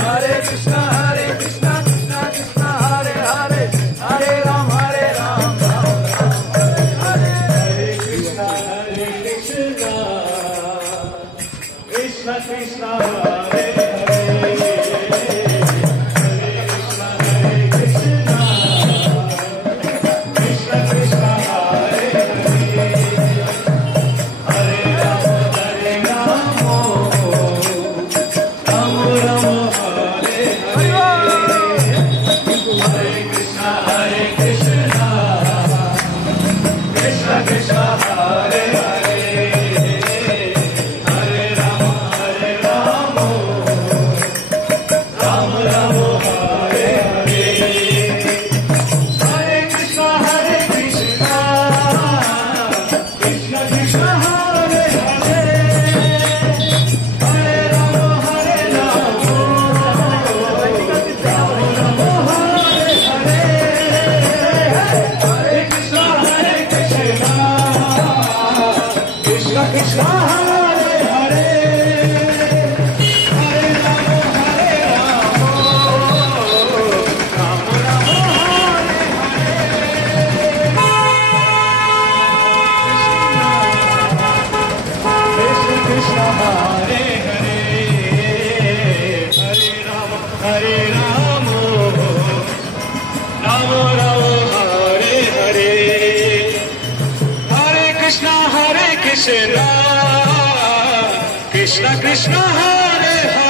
Hare Krishna Krishna Krishna Hare Hare, Hare Ram Ram Ram Hare Hare. Hare Krishna Krishna Krishna Hare Hare, Krishna Krishna Hare Hare, Hare Rama Hare Rama, Rama Rama Hare Hare, Hare Krishna Krishna, Krishna Krishna Hare Hare,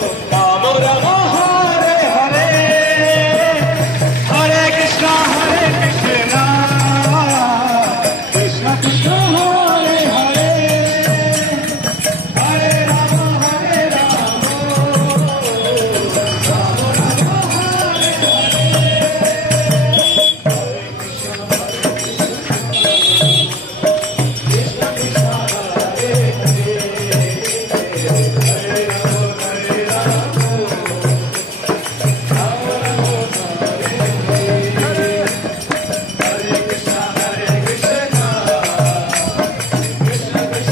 Hare Rama Hare Rama, Rama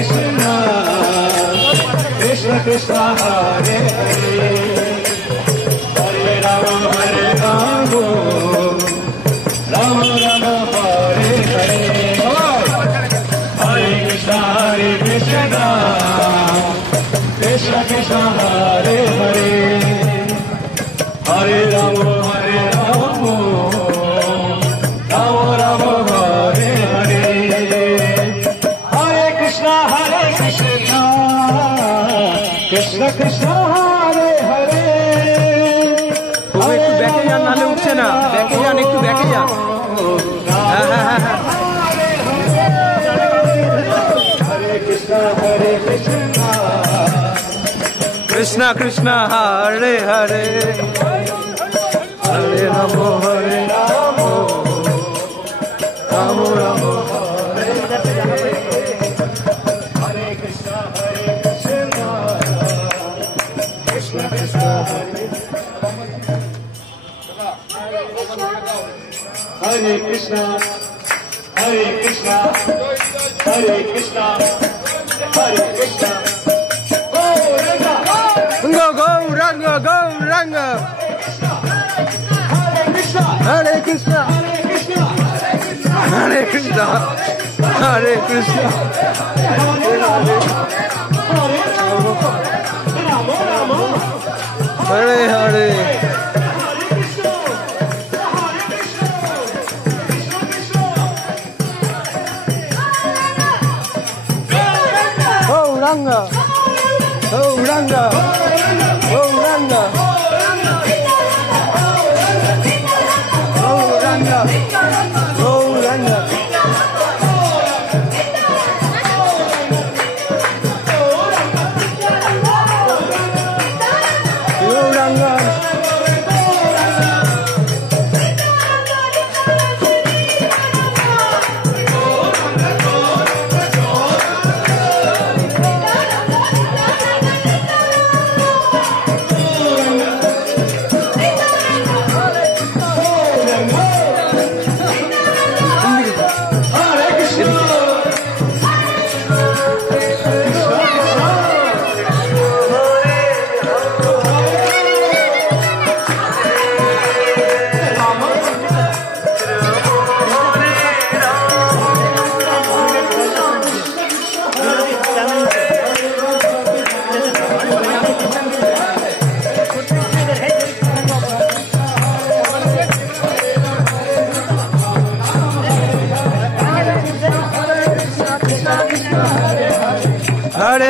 Rama Hare Krishna Hare Hare, Hare Rama Hare Rama, Rama Rama Hare Hare, Hare Krishna Krishna Krishna Hare Hare, Hare Rama Hare Rama, Rama Rama Hare Hare, Hare Krishna Krishna Krishna Hare Hare. একটু ব্যাকে যান, নাহলে উঠছে না। ব্যাকে যান, একটু ব্যাকে যান। Hare Krishna Krishna Krishna Hare Hare, Hare Rama Hare Rama, Rama Rama Hare Hare, Hare Krishna Krishna Krishna Hare Hare Krishna Hare Krishna Hare Krishna Hare Krishna Gauranga Gauranga Hare Krishna Hare Krishna Hare Krishna Hare Hare Gauranga Gauranga Gauranga Gauranga Gauranga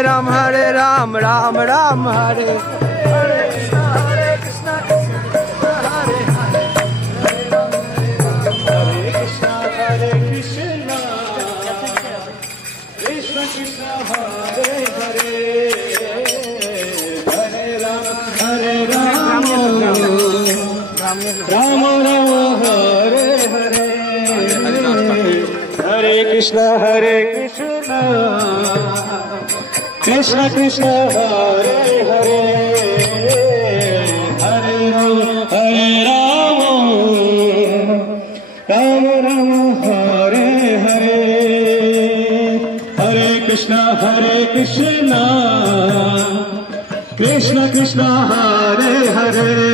Ram Ram Ram हरे Krishna Hare Krishna Hare Krishna Krishna Krishna Hare Hare Hare Ram Ram Hare Hare Hare Krishna Krishna Krishna Hare Hare Hare Ram Ram Hare Hare Hare Krishna Krishna Krishna Hare Hare